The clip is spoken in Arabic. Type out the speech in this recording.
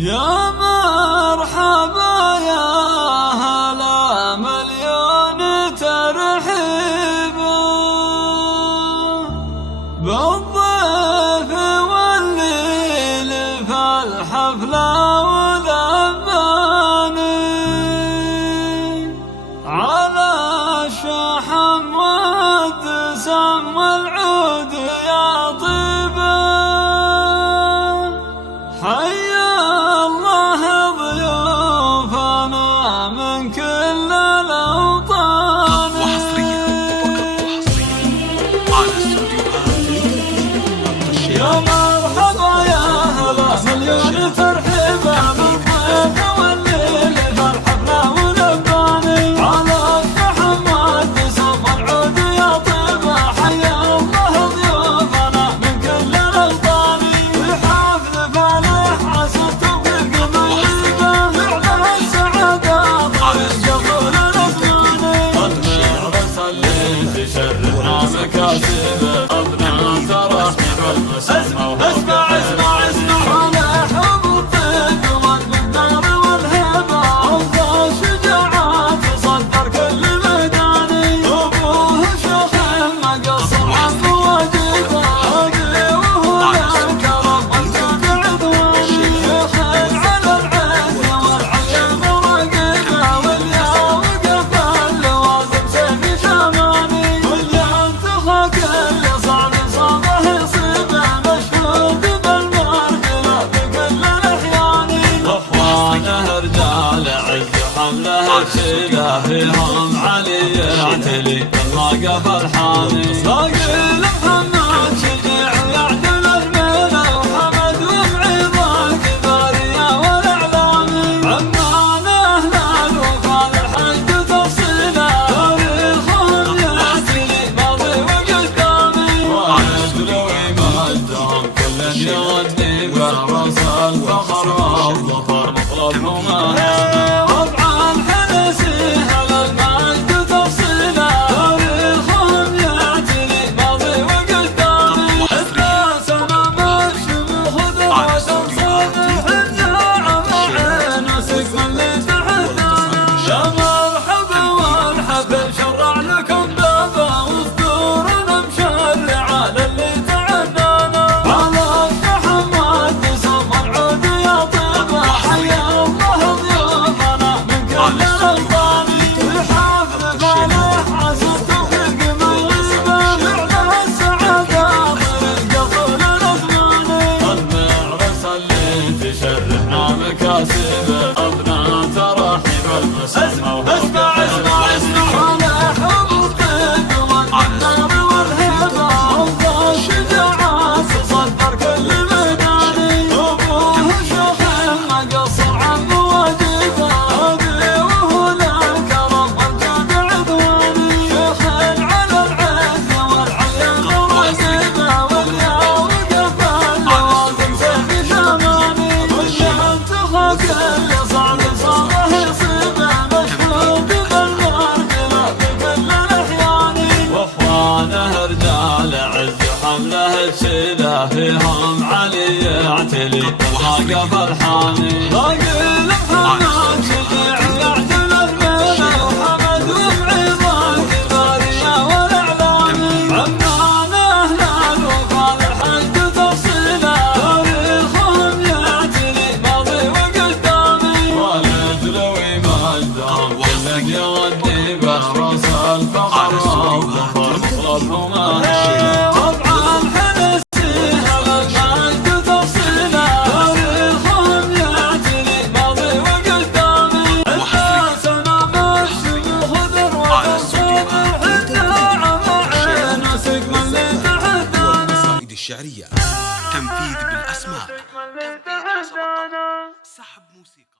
يا مرحبا يا هلا مليون ترحيب بالضيف والليل في الحفلة وذباني على الشحم والدسم والعود يا طيبة حيا الله ضيوفنا من كل الأوطان. وحصريا على استوديوهات يا مرحبا يا هلا مليون ترحيبا بالضيف والليل في الحفلة ولباني على الشحم والدسم والعود يا طيبة حيا الله ضيوفنا من كل الأوطان. في حفل فالح عسى التوفيق ميبه فعل السعادة طريق جبول الأزمان. المعرس اللي تشرفنا مكاسبه أبناء ترحيب المسمى. اسمع اسمع اسمع على حب الطيب والمقدار والهبة أفضل شجاعات صدر كل ميداني. أبوه شيخ ما قصر عن مواجبه هادي وهو الكرم والجود عدواني. يخل على العز والعين مراقبه واليا وقف اللوازم سيف شماني. واللي انتخى كل صعب صابه يصيبه مشهود بالمرجله في كل الاحيان. اخوانه رجال عز حمله شيله فيهم علي يعتلي بالواقف الحامي. راجل محمد شجيع يعدل الميله وحمد ومعيضه كباريه والاعلامي. عمان اهل الوفا الحج تفصيله تاريخهم يعتلي ماضي وقدامي. ويدلوي مجدهم كل يغني براس الفخر والظفر مطلبهم وضع الحنسي هل المجد تفصيله تاريخهم يعتلي ماضي وقدامي. الناس امام الشموخ ذرات صالح الجاع معين وسقم اللي تحدانا. يا مرحبا والحفل شرع لكم بابا وصدورنا مشرعه للي تعدانا. على الشحم والدسم والعود يا طيبه حيا الله ضيوفنا من كل الاوطان. في حفل فالح عسى التوفيق ميبه فعل السعاده طريق طول الازمان. المعرس اللي تشرفنا مكاسبه ابناء ترحيب المسمى. اسمع اسمع اسمع على حب الطيب والمقدار والهبه افضل شجاعات صدر كل ميداني. ابوه شيخ ما قصر عن مواجبه هادي وهو الكرم والجود عدواني. يخل على العز والعين مراقبه واليا وقف اللوازم سيف شماني. واللي انتخى كل صعب صابه يصيبه مشهود بالمرجله في كل الاحيان. واخوانه رجال عز حمله تشيله فيهم علي يعتلي بالواقف الحامي. راجل محمد شجيع يعدل الميله وحمد ومعيضه كباريه والاعلامي. عمان اهل الوفا الحج تفصيله تاريخهم يعتلي ماضي وقدامي. ويدلوي مجدهم كل يغني براس الفخر والظفر مطلبهم وضع الحنسي هل المجد تفصيله تاريخهم يعتلي ماضي وقدامي. الناس امام الشموخ ذروه صالح الجاع معين وسقم اللي تحدانا. قصائد الشعرية تنفيذ بالأسماء سحب موسيقى.